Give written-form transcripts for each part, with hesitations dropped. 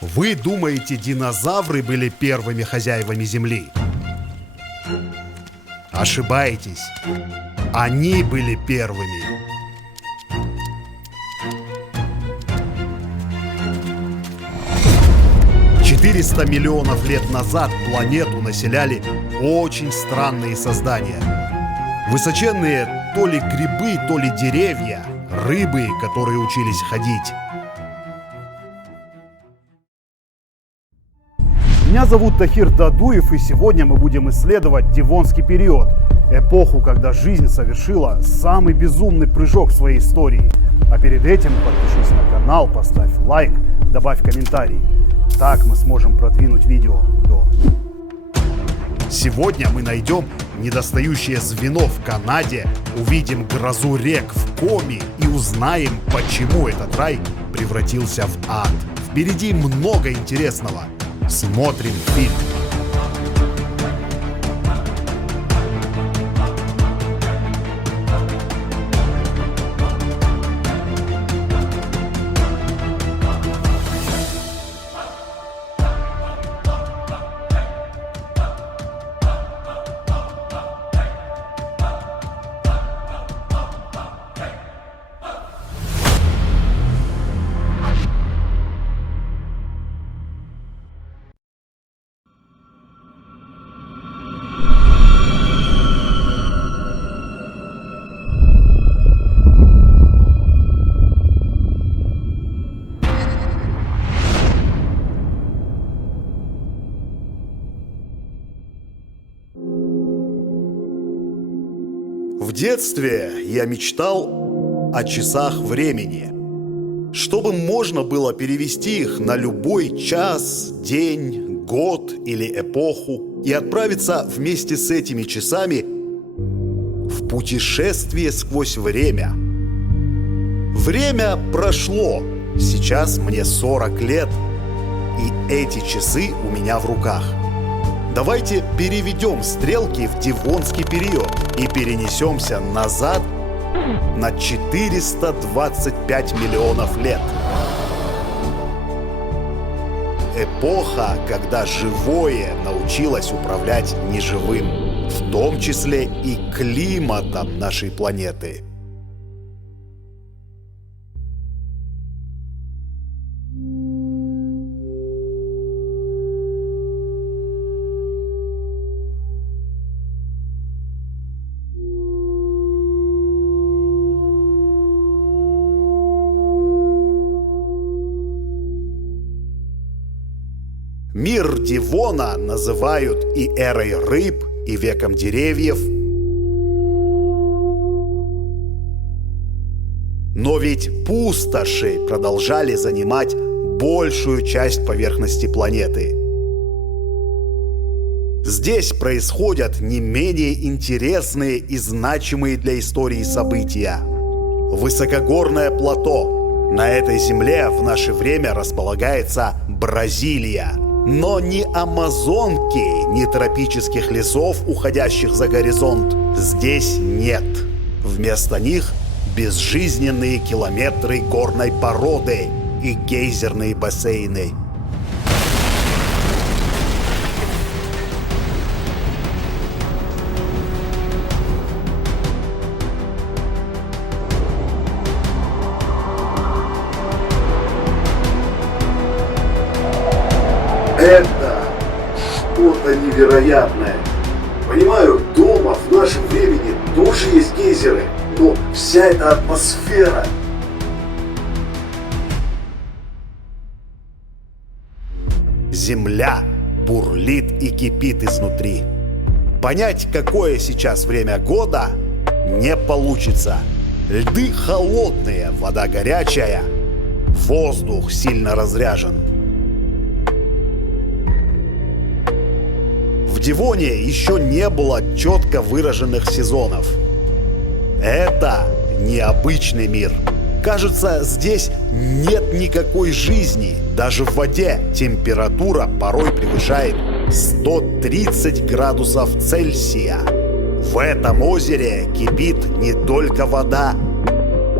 Вы думаете, динозавры были первыми хозяевами Земли? Ошибаетесь. Они были первыми. «400 миллионов лет назад планету населяли очень странные создания. Высоченные то ли грибы, то ли деревья, рыбы, которые учились ходить. Меня зовут Тахир Дадуев, и сегодня мы будем исследовать Девонский период, эпоху, когда жизнь совершила самый безумный прыжок в своей истории. А перед этим подпишись на канал, поставь лайк, добавь комментарий. Так мы сможем продвинуть видео. Сегодня мы найдем недостающее звено в Канаде, увидим грозу рек в Коми и узнаем, почему этот рай превратился в ад. Впереди много интересного. Смотрим фильм. В детстве я мечтал о часах времени, чтобы можно было перевести их на любой час, день, год или эпоху и отправиться вместе с этими часами в путешествие сквозь время. Время прошло, сейчас мне 40 лет, и эти часы у меня в руках. Давайте переведем стрелки в Девонский период и перенесемся назад на 425 миллионов лет. Эпоха, когда живое научилось управлять неживым, в том числе и климатом нашей планеты. Мир Девона называют и эрой рыб, и веком деревьев. Но ведь пустоши продолжали занимать большую часть поверхности планеты. Здесь происходят не менее интересные и значимые для истории события. Высокогорное плато. На этой земле в наше время располагается Бразилия. Но ни Амазонки, ни тропических лесов, уходящих за горизонт, здесь нет. Вместо них безжизненные километры горной породы и гейзерные бассейны. Это что-то невероятное. Понимаю, дома в нашем времени тоже есть гейзеры, но вся эта атмосфера... Земля бурлит и кипит изнутри. Понять, какое сейчас время года, не получится. Льды холодные, вода горячая, воздух сильно разряжен. В Девоне еще не было четко выраженных сезонов. Это необычный мир. Кажется, здесь нет никакой жизни. Даже в воде температура порой превышает 130 градусов Цельсия. В этом озере кипит не только вода,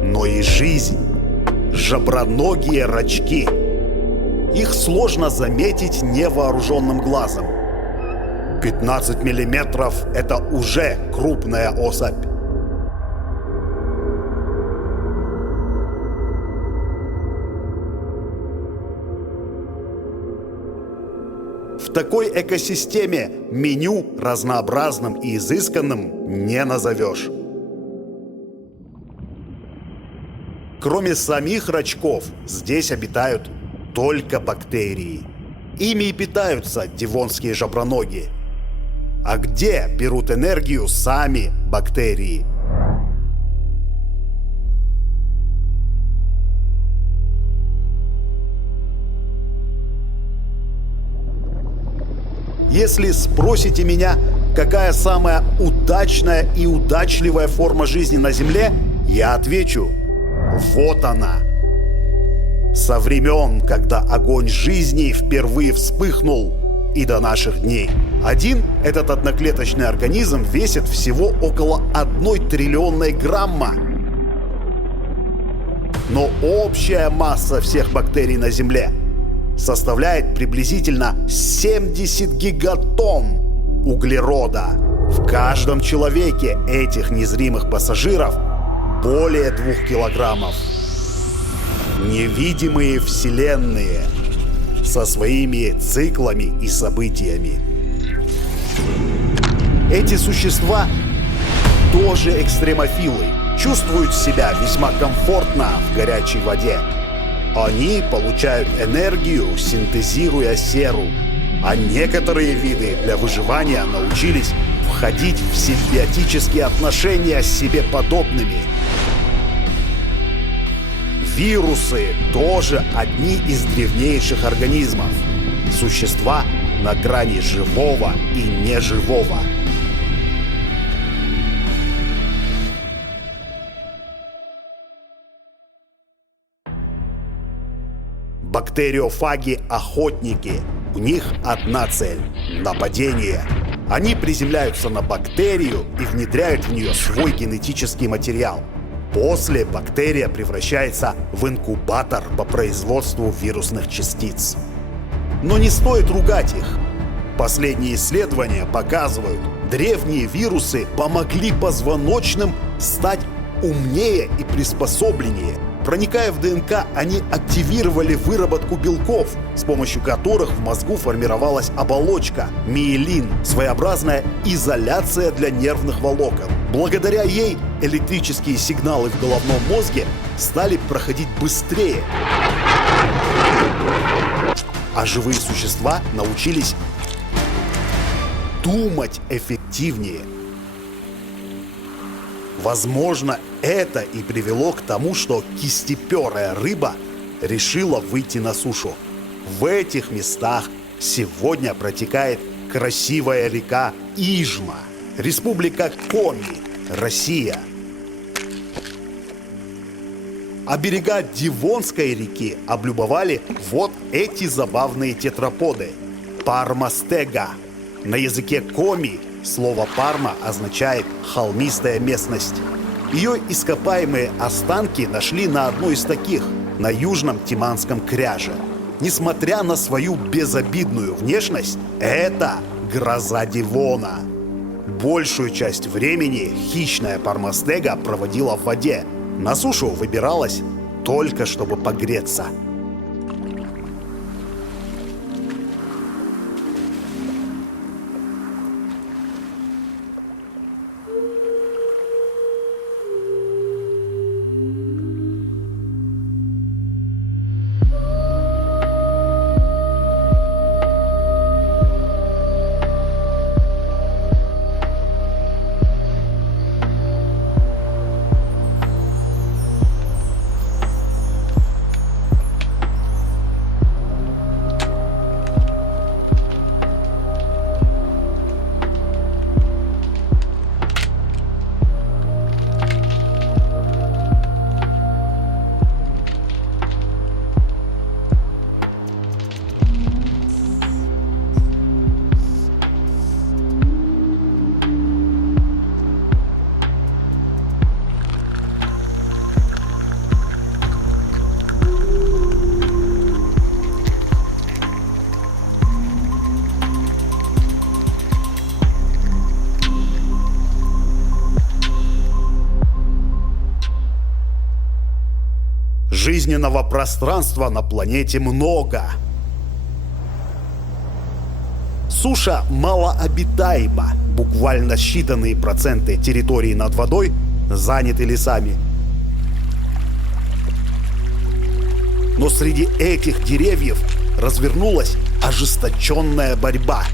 но и жизнь. Жаброногие рачки. Их сложно заметить невооруженным глазом. 15 миллиметров – это уже крупная особь. В такой экосистеме меню разнообразным и изысканным не назовешь. Кроме самих рачков, здесь обитают только бактерии. Ими и питаются девонские жаброноги. А где берут энергию сами бактерии? Если спросите меня, какая самая удачная и удачливая форма жизни на Земле, я отвечу: вот она. Со времен, когда огонь жизни впервые вспыхнул, и до наших дней. Один этот одноклеточный организм весит всего около 1 триллионной грамма. Но общая масса всех бактерий на Земле составляет приблизительно 70 гигатонн углерода. В каждом человеке этих незримых пассажиров более 2 килограммов. Невидимые вселенные со своими циклами и событиями. Эти существа тоже экстремофилы, чувствуют себя весьма комфортно в горячей воде. Они получают энергию, синтезируя серу, а некоторые виды для выживания научились входить в симбиотические отношения с себе подобными. Вирусы тоже одни из древнейших организмов. Существа на грани живого и неживого. Бактериофаги-охотники. У них одна цель – нападение. Они приземляются на бактерию и внедряют в нее свой генетический материал. После бактерия превращается в инкубатор по производству вирусных частиц. Но не стоит ругать их. Последние исследования показывают, древние вирусы помогли позвоночным стать умнее и приспособленнее. Проникая в ДНК, они активировали выработку белков, с помощью которых в мозгу формировалась оболочка – миелин, своеобразная изоляция для нервных волокон. Благодаря ей электрические сигналы в головном мозге стали проходить быстрее. А живые существа научились думать эффективнее. Возможно, это и привело к тому, что кистеперая рыба решила выйти на сушу. В этих местах сегодня протекает красивая река Ижма, республика Коми, Россия. А берега Девонской реки облюбовали вот эти забавные тетраподы – пармастега. На языке коми слово «парма» означает «холмистая местность». Ее ископаемые останки нашли на одной из таких, на южном Тиманском кряже. Несмотря на свою безобидную внешность, это гроза Девона. Большую часть времени хищная пармастега проводила в воде. На сушу выбиралась только чтобы погреться. жизненного пространства на планете много. Суша малообитаема, буквально считанные проценты территории над водой заняты лесами. Но среди этих деревьев развернулась ожесточенная борьба.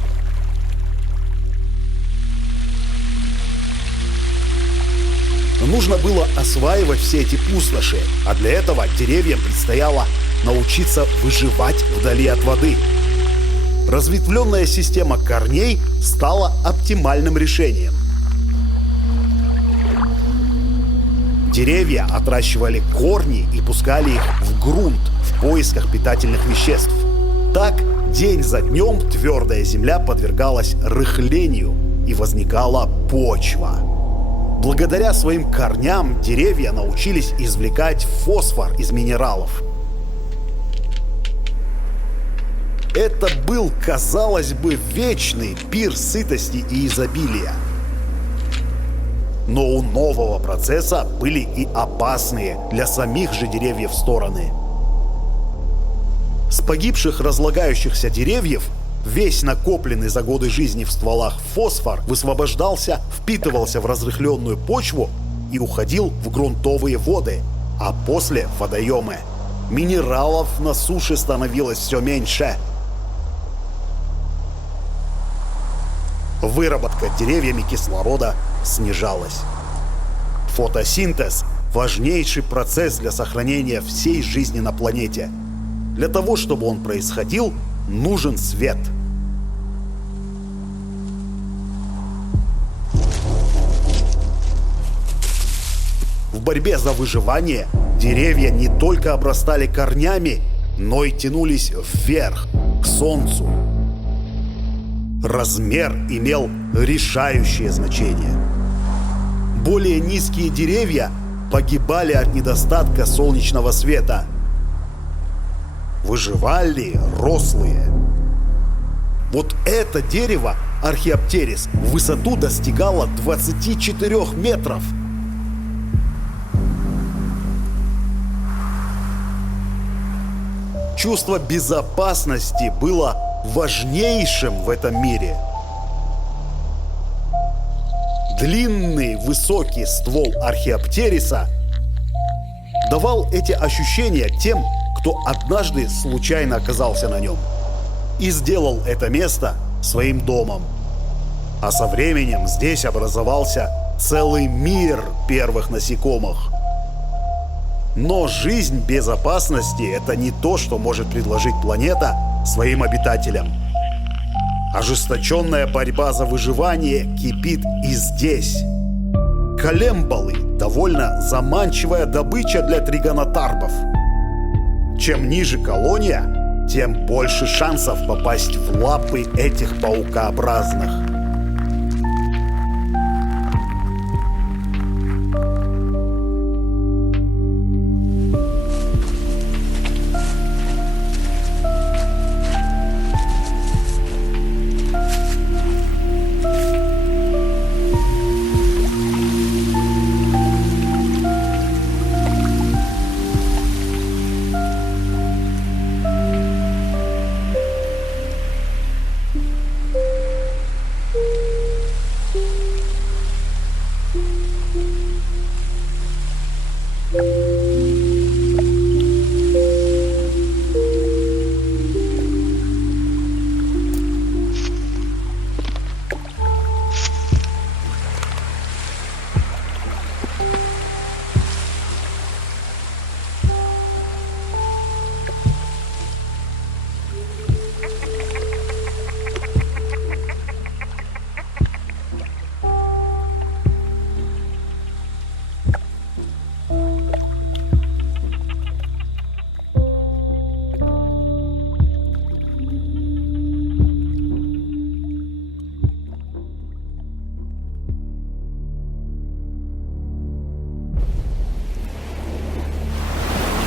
Нужно было осваивать все эти пустоши, а для этого деревьям предстояло научиться выживать вдали от воды. Разветвленная система корней стала оптимальным решением. Деревья отращивали корни и пускали их в грунт в поисках питательных веществ. Так, день за днем твердая земля подвергалась рыхлению и возникала почва. Благодаря своим корням деревья научились извлекать фосфор из минералов. Это был, казалось бы, вечный пир сытости и изобилия. Но у нового процесса были и опасные для самих же деревьев стороны. С погибших разлагающихся деревьев весь накопленный за годы жизни в стволах фосфор высвобождался, впитывался в разрыхленную почву и уходил в грунтовые воды, а после в водоемы. Минералов на суше становилось все меньше. Выработка деревьями кислорода снижалась. Фотосинтез – важнейший процесс для сохранения всей жизни на планете. Для того, чтобы он происходил, нужен свет. В борьбе за выживание деревья не только обрастали корнями, но и тянулись вверх, к солнцу. Размер имел решающее значение. Более низкие деревья погибали от недостатка солнечного света. Выживали рослые. Вот это дерево, археоптерис, в высоту достигало 24 метров. Чувство безопасности было важнейшим в этом мире. Длинный высокий ствол археоптериса давал эти ощущения тем, кто однажды случайно оказался на нем и сделал это место своим домом. А со временем здесь образовался целый мир первых насекомых. Но жизнь без опасности – это не то, что может предложить планета своим обитателям. Ожесточенная борьба за выживание кипит и здесь. Колемболы – довольно заманчивая добыча для тригонотарпов. Чем ниже колония, тем больше шансов попасть в лапы этих паукообразных.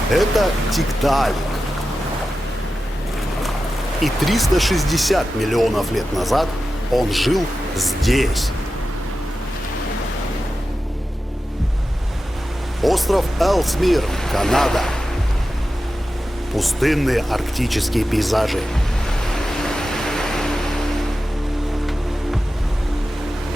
Это Тикдаалик. И 360 миллионов лет назад он жил здесь. Остров Элсмир, Канада. пустынные арктические пейзажи.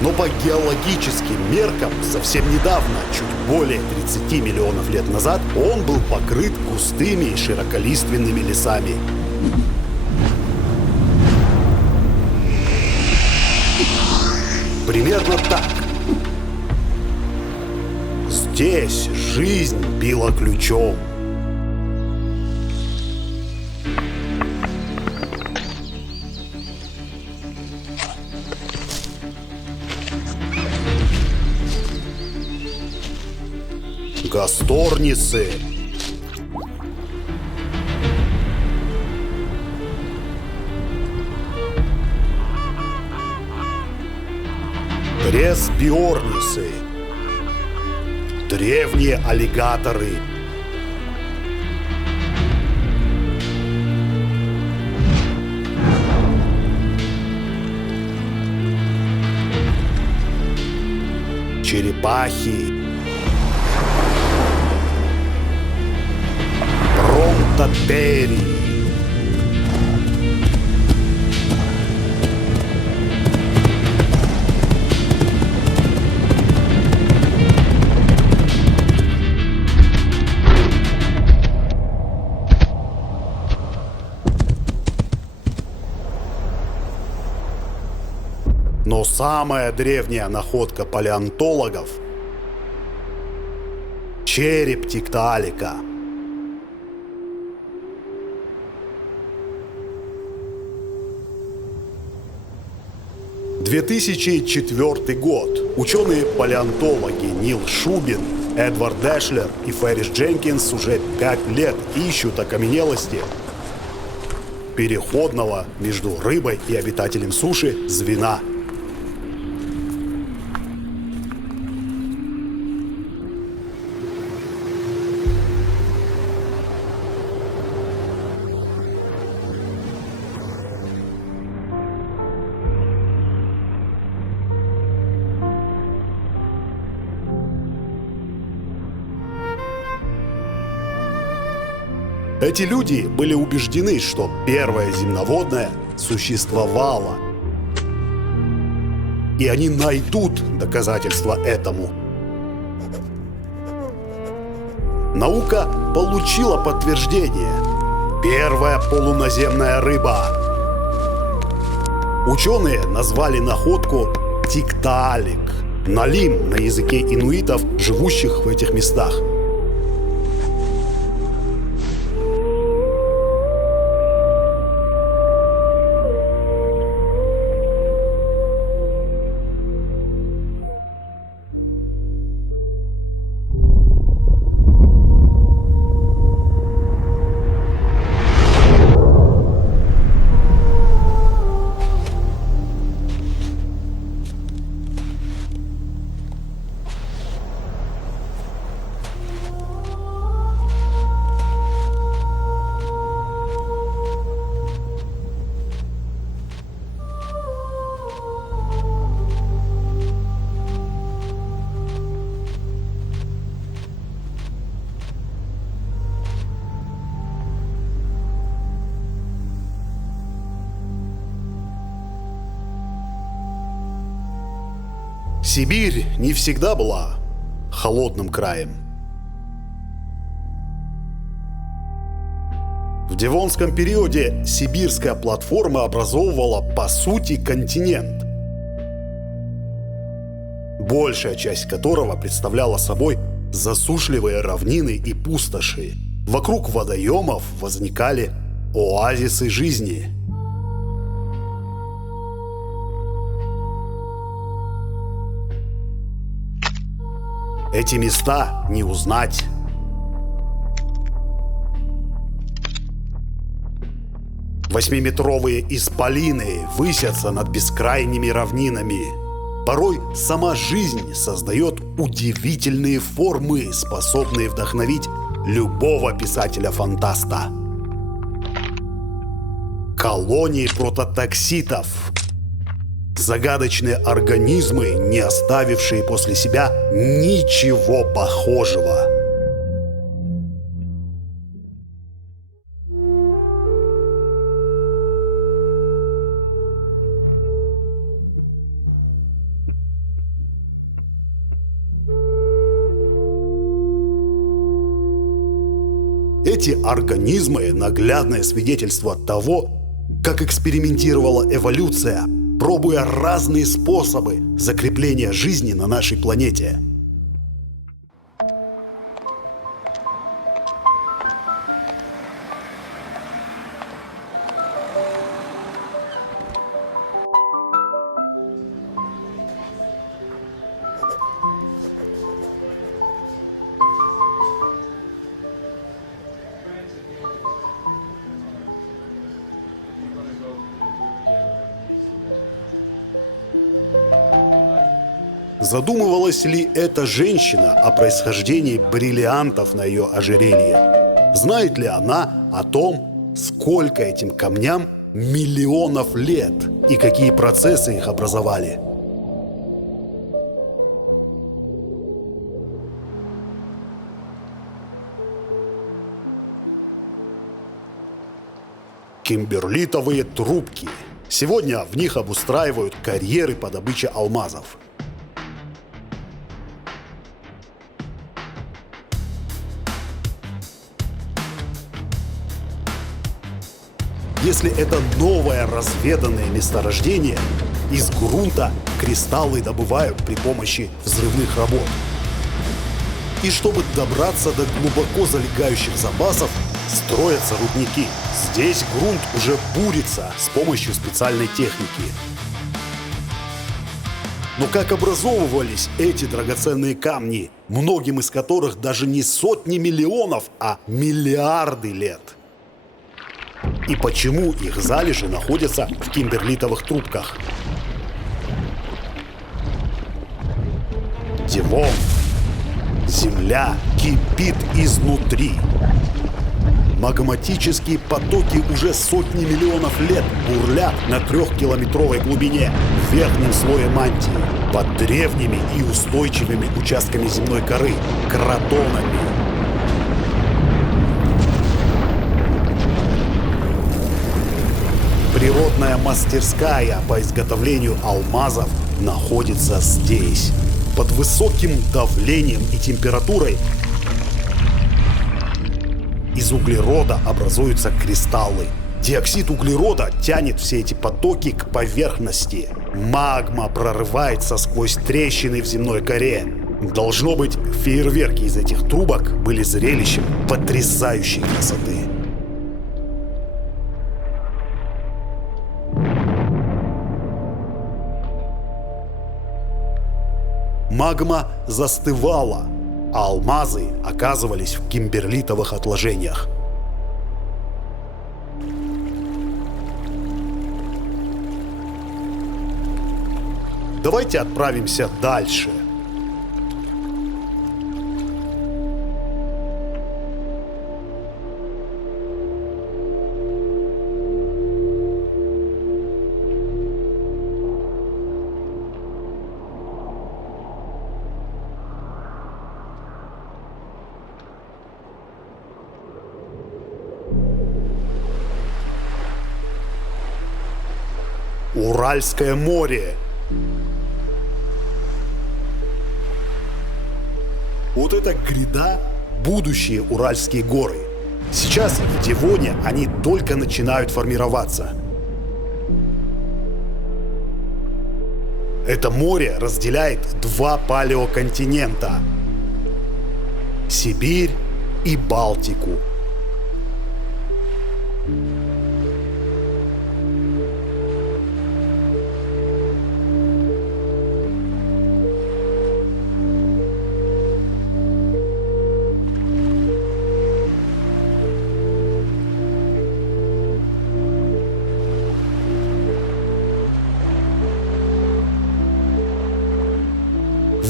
Но по геологическим меркам совсем недавно, чуть более 30 миллионов лет назад, он был покрыт густыми и широколиственными лесами. Примерно так. Здесь жизнь била ключом. Гасторнисы. Пресбиорнисы. Древние аллигаторы. Черепахи. Бронтотерии. Но самая древняя находка палеонтологов — череп Тиктаалика. — 2004 год. Ученые-палеонтологи Нил Шубин, Эдвард Дэшлер и Феррис Дженкинс уже 5 лет ищут окаменелости переходного между рыбой и обитателем суши звена. Эти люди были убеждены, что первое земноводное существовало. И они найдут доказательства этому. Наука получила подтверждение. Первая полуназемная рыба. Ученые назвали находку Тиктаалик, налим на языке инуитов, живущих в этих местах. Сибирь не всегда была холодным краем. В Девонском периоде сибирская платформа образовывала, по сути, континент, большая часть которого представляла собой засушливые равнины и пустоши. Вокруг водоемов возникали оазисы жизни. Эти места не узнать. Восьмиметровые исполины высятся над бескрайними равнинами. Порой сама жизнь создает удивительные формы, способные вдохновить любого писателя-фантаста. Колонии прототокситов. Загадочные организмы, не оставившие после себя ничего похожего. Эти организмы – наглядное свидетельство того, как экспериментировала эволюция, пробуя разные способы закрепления жизни на нашей планете. Задумывалась ли эта женщина о происхождении бриллиантов на ее ожерелье? Знает ли она о том, сколько этим камням миллионов лет и какие процессы их образовали? Кимберлитовые трубки. Сегодня в них обустраивают карьеры по добыче алмазов. Если это новое разведанное месторождение, из грунта кристаллы добывают при помощи взрывных работ. И чтобы добраться до глубоко залегающих запасов, строятся рудники. Здесь грунт уже бурится с помощью специальной техники. Но как образовывались эти драгоценные камни, многим из которых даже не сотни миллионов, а миллиарды лет? И почему их залежи находятся в кимберлитовых трубках? Девон. Земля кипит изнутри. Магматические потоки уже сотни миллионов лет бурлят на 3-километровой глубине в верхнем слое мантии, под древними и устойчивыми участками земной коры – кратонами. Природная мастерская по изготовлению алмазов находится здесь. Под высоким давлением и температурой из углерода образуются кристаллы. Диоксид углерода тянет все эти потоки к поверхности. Магма прорывается сквозь трещины в земной коре. Должно быть, фейерверки из этих трубок были зрелищем потрясающей красоты. Магма застывала, а алмазы оказывались в кимберлитовых отложениях. Давайте отправимся дальше. Уральское море. Вот эта гряда – будущие Уральские горы. Сейчас в Девоне они только начинают формироваться. Это море разделяет два палеоконтинента – Сибирь и Балтику.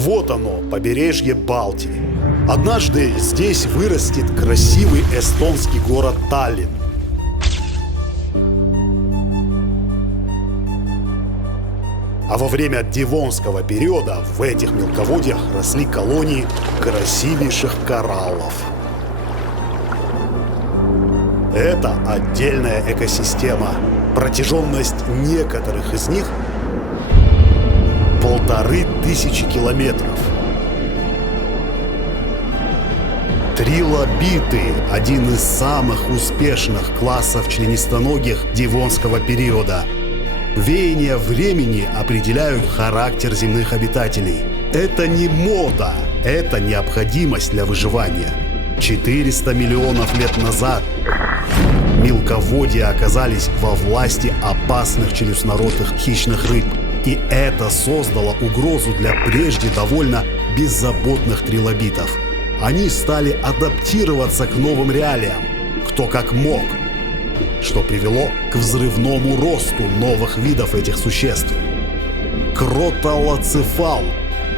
Вот оно, побережье Балтии. Однажды здесь вырастет красивый эстонский город Таллин. А во время Девонского периода в этих мелководьях росли колонии красивейших кораллов. Это отдельная экосистема. Протяженность некоторых из них 1500 километров. Трилобиты – один из самых успешных классов членистоногих Девонского периода. Веяния времени определяют характер земных обитателей. Это не мода, это необходимость для выживания. 400 миллионов лет назад мелководья оказались во власти опасных челюстноротых хищных рыб. И это создало угрозу для прежде довольно беззаботных трилобитов. Они стали адаптироваться к новым реалиям, кто как мог, что привело к взрывному росту новых видов этих существ. Кроталоцефал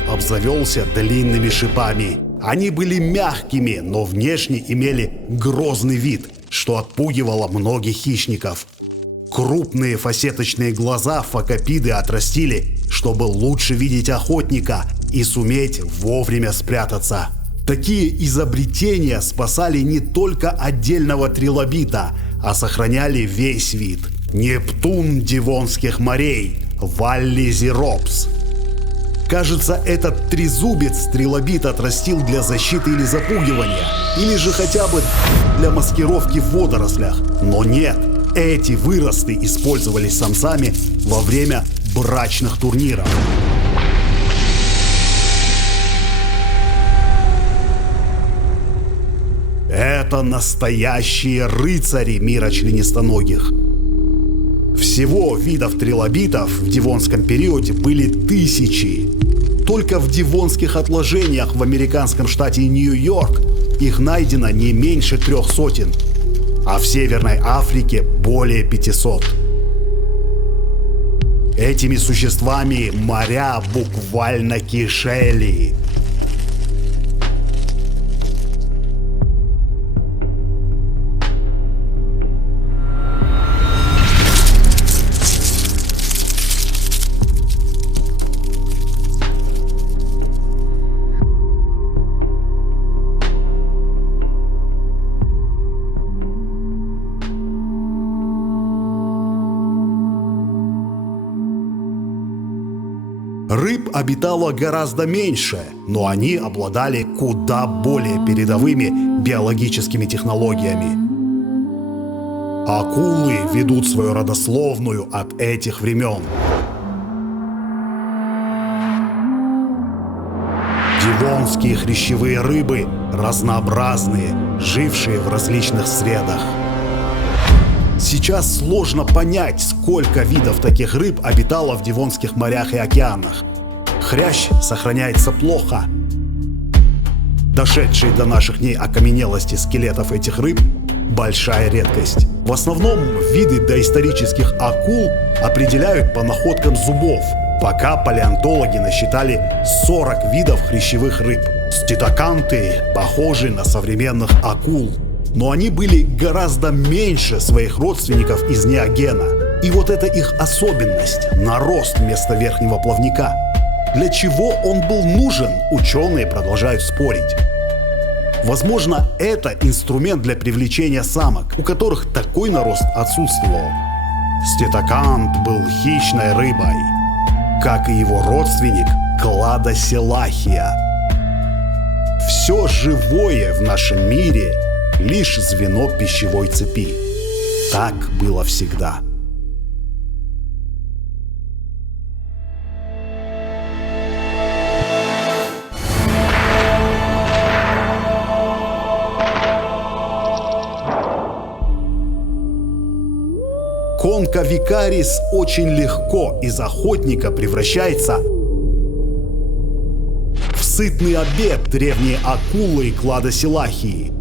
обзавелся длинными шипами. Они были мягкими, но внешне имели грозный вид, что отпугивало многих хищников. Крупные фасеточные глаза фокопиды отрастили, чтобы лучше видеть охотника и суметь вовремя спрятаться. Такие изобретения спасали не только отдельного трилобита, а сохраняли весь вид. Нептун Девонских морей, Валлизиропс. Кажется, этот трезубец трилобит отрастил для защиты или запугивания, или же хотя бы для маскировки в водорослях. Но нет, эти выросты использовались самцами во время брачных турниров. Это настоящие рыцари мира членистоногих. Всего видов трилобитов в Девонском периоде были тысячи. Только в девонских отложениях в американском штате Нью-Йорк их найдено не меньше 300, а в Северной Африке более 500. Этими существами моря буквально кишели. Рыб обитало гораздо меньше, но они обладали куда более передовыми биологическими технологиями. Акулы ведут свою родословную от этих времен. Девонские хрящевые рыбы разнообразные, жившие в различных средах. Сейчас сложно понять, сколько видов таких рыб обитало в Девонских морях и океанах. Хрящ сохраняется плохо. Дошедшие до наших дней окаменелости скелетов этих рыб – большая редкость. В основном виды доисторических акул определяют по находкам зубов. Пока палеонтологи насчитали 40 видов хрящевых рыб. Стетоканты похожи на современных акул. Но они были гораздо меньше своих родственников из неогена. И вот это их особенность – нарост вместо верхнего плавника. Для чего он был нужен, ученые продолжают спорить. Возможно, это инструмент для привлечения самок, у которых такой нарост отсутствовал. Стетокант был хищной рыбой, как и его родственник Кладоселахия. Все живое в нашем мире – лишь звено пищевой цепи. Так было всегда. Конкавикарис очень легко из охотника превращается в сытный обед древней акулы Кладоселахии.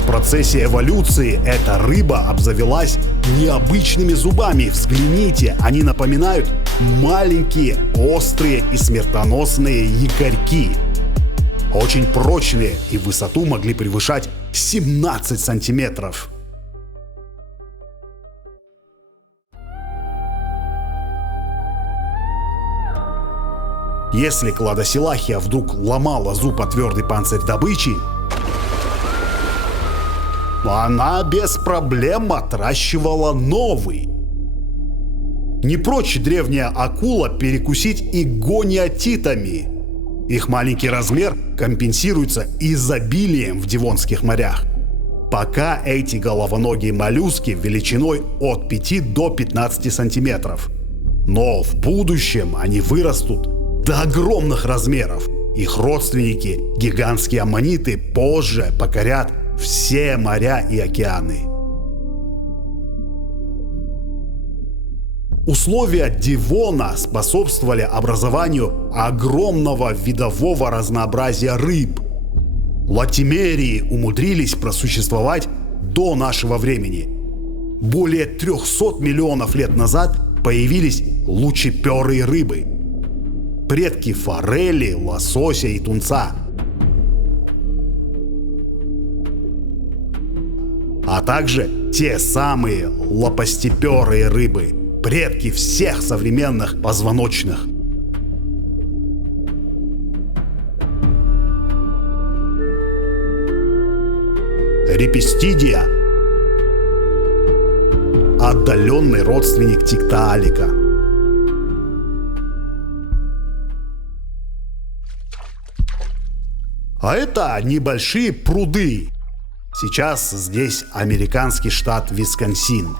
В процессе эволюции эта рыба обзавелась необычными зубами. Взгляните, они напоминают маленькие, острые и смертоносные якорьки. Очень прочные и в высоту могли превышать 17 сантиметров. Если Кладоселахия вдруг ломала зуб о твердый панцирь добычи, она без проблем отращивала новый. Не прочь древняя акула перекусить и гониатитами. Их маленький размер компенсируется изобилием в Девонских морях. Пока эти головоногие моллюски величиной от 5 до 15 сантиметров. Но в будущем они вырастут до огромных размеров. Их родственники, гигантские аммониты, позже покорят все моря и океаны. Условия Девона способствовали образованию огромного видового разнообразия рыб. Латимерии умудрились просуществовать до нашего времени. Более 300 миллионов лет назад появились лучеперые рыбы. Предки форели, лосося и тунца. А также те самые лопастеперые рыбы. Предки всех современных позвоночных. Рипистидия – отдаленный родственник тиктаалика. А это небольшие пруды. Сейчас здесь американский штат Висконсин.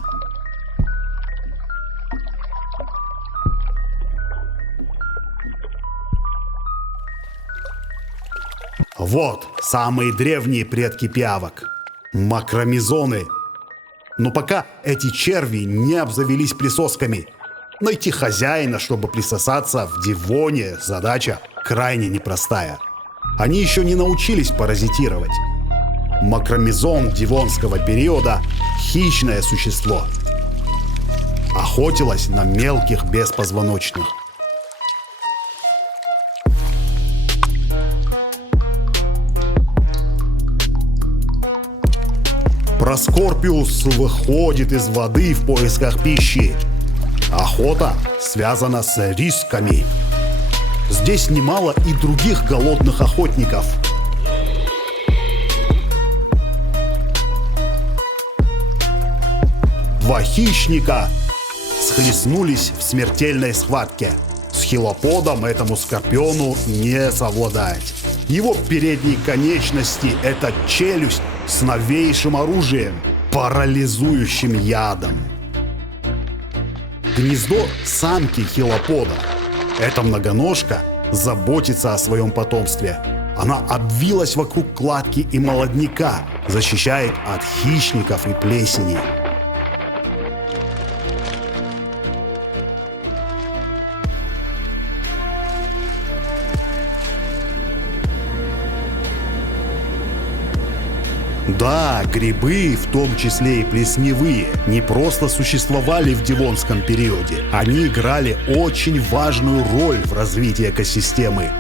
Вот самые древние предки пиявок – макромезоны. Но пока эти черви не обзавелись присосками, найти хозяина, чтобы присосаться в Девоне, задача крайне непростая. Они еще не научились паразитировать. Макромезон девонского периода – хищное существо. Охотилось на мелких беспозвоночных. Проскорпиус выходит из воды в поисках пищи. Охота связана с рисками. Здесь немало и других голодных охотников. Два хищника схлестнулись в смертельной схватке. С хилоподом этому скорпиону не совладать. Его передние конечности – это челюсть с новейшим оружием, парализующим ядом. Гнездо самки хилопода. Эта многоножка заботится о своем потомстве. Она обвилась вокруг кладки и молодняка, защищает от хищников и плесени. Да, грибы, в том числе и плесневые, не просто существовали в Девонском периоде. Они играли очень важную роль в развитии экосистемы.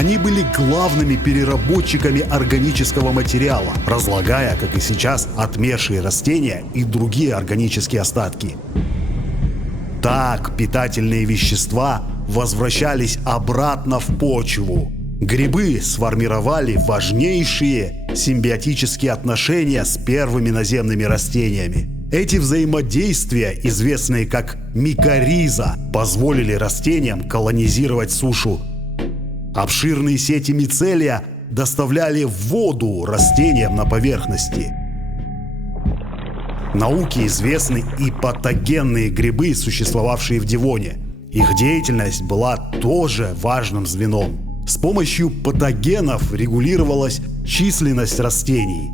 Они были главными переработчиками органического материала, разлагая, как и сейчас, отмершие растения и другие органические остатки. Так питательные вещества возвращались обратно в почву. Грибы сформировали важнейшие симбиотические отношения с первыми наземными растениями. Эти взаимодействия, известные как микориза, позволили растениям колонизировать сушу. Обширные сети мицелия доставляли воду растениям на поверхности. Науке известны и патогенные грибы, существовавшие в Девоне. Их деятельность была тоже важным звеном. С помощью патогенов регулировалась численность растений.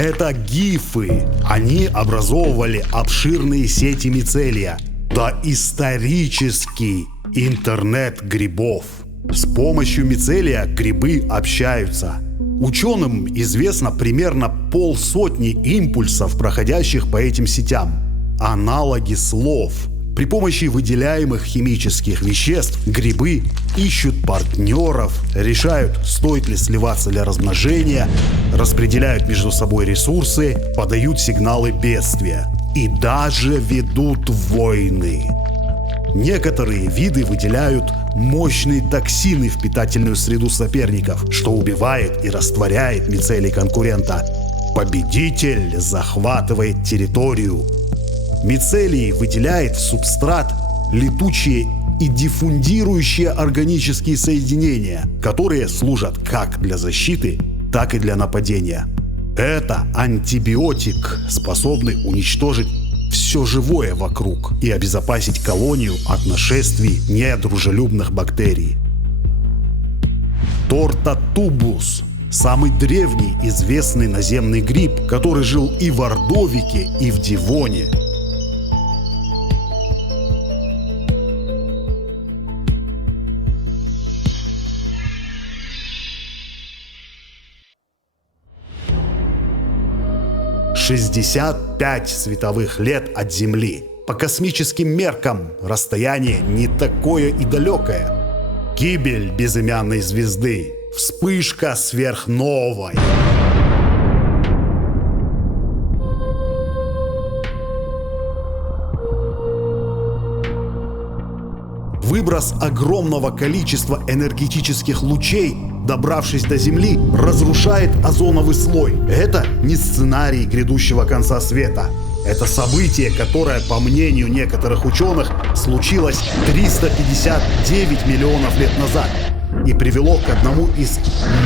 Это гифы. Они образовывали обширные сети мицелия. Доисторический интернет грибов. С помощью мицелия грибы общаются. Ученым известно примерно 50 импульсов, проходящих по этим сетям. Аналоги слов. При помощи выделяемых химических веществ грибы ищут партнеров, решают, стоит ли сливаться для размножения, распределяют между собой ресурсы, подают сигналы бедствия и даже ведут войны. Некоторые виды выделяют мощные токсины в питательную среду соперников, что убивает и растворяет мицелий конкурента. Победитель захватывает территорию. Мицелий выделяет в субстрат летучие и диффундирующие органические соединения, которые служат как для защиты, так и для нападения. Это антибиотик, способный уничтожить все живое вокруг и обезопасить колонию от нашествий недружелюбных бактерий. Тортатубус – самый древний известный наземный гриб, который жил и в Ордовике, и в Дивоне. — 65 световых лет от Земли. По космическим меркам расстояние не такое и далекое. Гибель безымянной звезды. Вспышка сверхновой. Выброс огромного количества энергетических лучей, добравшись до Земли, разрушает озоновый слой. Это не сценарий грядущего конца света. Это событие, которое, по мнению некоторых ученых, случилось 359 миллионов лет назад и привело к одному из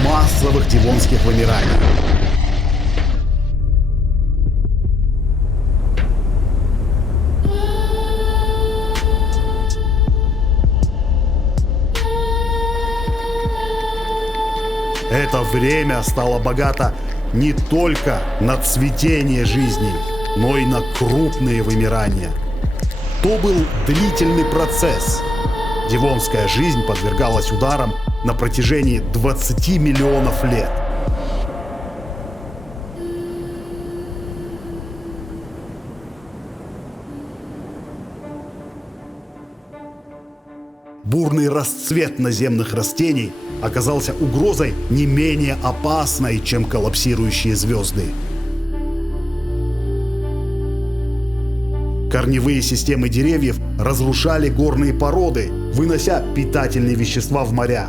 массовых дивонских вымираний. Это время стало богато не только на цветение жизни, но и на крупные вымирания. То был длительный процесс. Дивонская жизнь подвергалась ударам на протяжении 20 миллионов лет. Бурный расцвет наземных растений оказался угрозой не менее опасной, чем коллапсирующие звезды. Корневые системы деревьев разрушали горные породы, вынося питательные вещества в моря.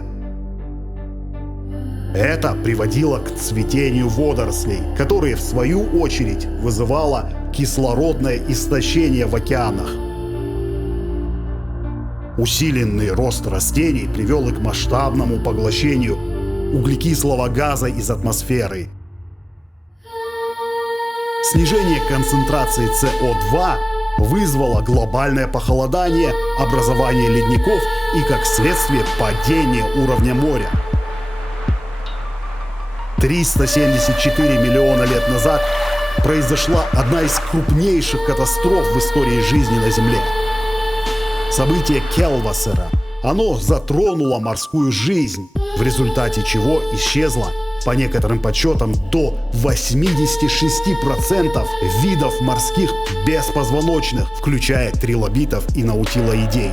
Это приводило к цветению водорослей, которые в свою очередь вызывало кислородное истощение в океанах. Усиленный рост растений привел и к масштабному поглощению углекислого газа из атмосферы. Снижение концентрации СО2 вызвало глобальное похолодание, образование ледников и, как следствие, падение уровня моря. 374 миллиона лет назад произошла одна из крупнейших катастроф в истории жизни на Земле. Событие Келвассера. Оно затронуло морскую жизнь, в результате чего исчезло, по некоторым подсчетам, до 86% видов морских беспозвоночных, включая трилобитов и наутилоидей.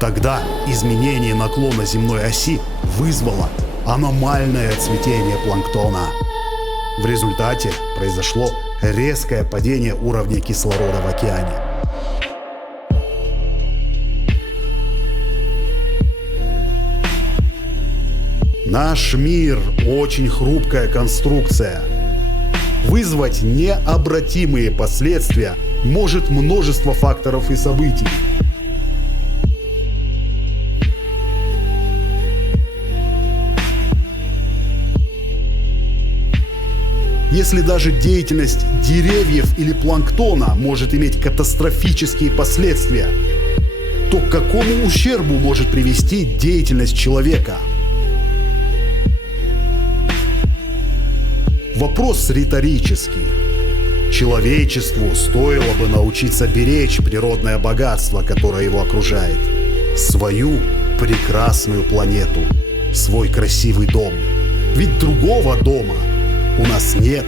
Тогда изменение наклона земной оси вызвало аномальное цветение планктона. В результате произошло резкое падение уровня кислорода в океане. Наш мир – очень хрупкая конструкция. Вызвать необратимые последствия может множество факторов и событий. Если даже деятельность деревьев или планктона может иметь катастрофические последствия, то к какому ущербу может привести деятельность человека? Вопрос риторический. Человечеству стоило бы научиться беречь природное богатство, которое его окружает. Свою прекрасную планету, свой красивый дом. Ведь другого дома у нас нет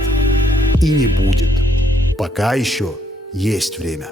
и не будет. Пока еще есть время.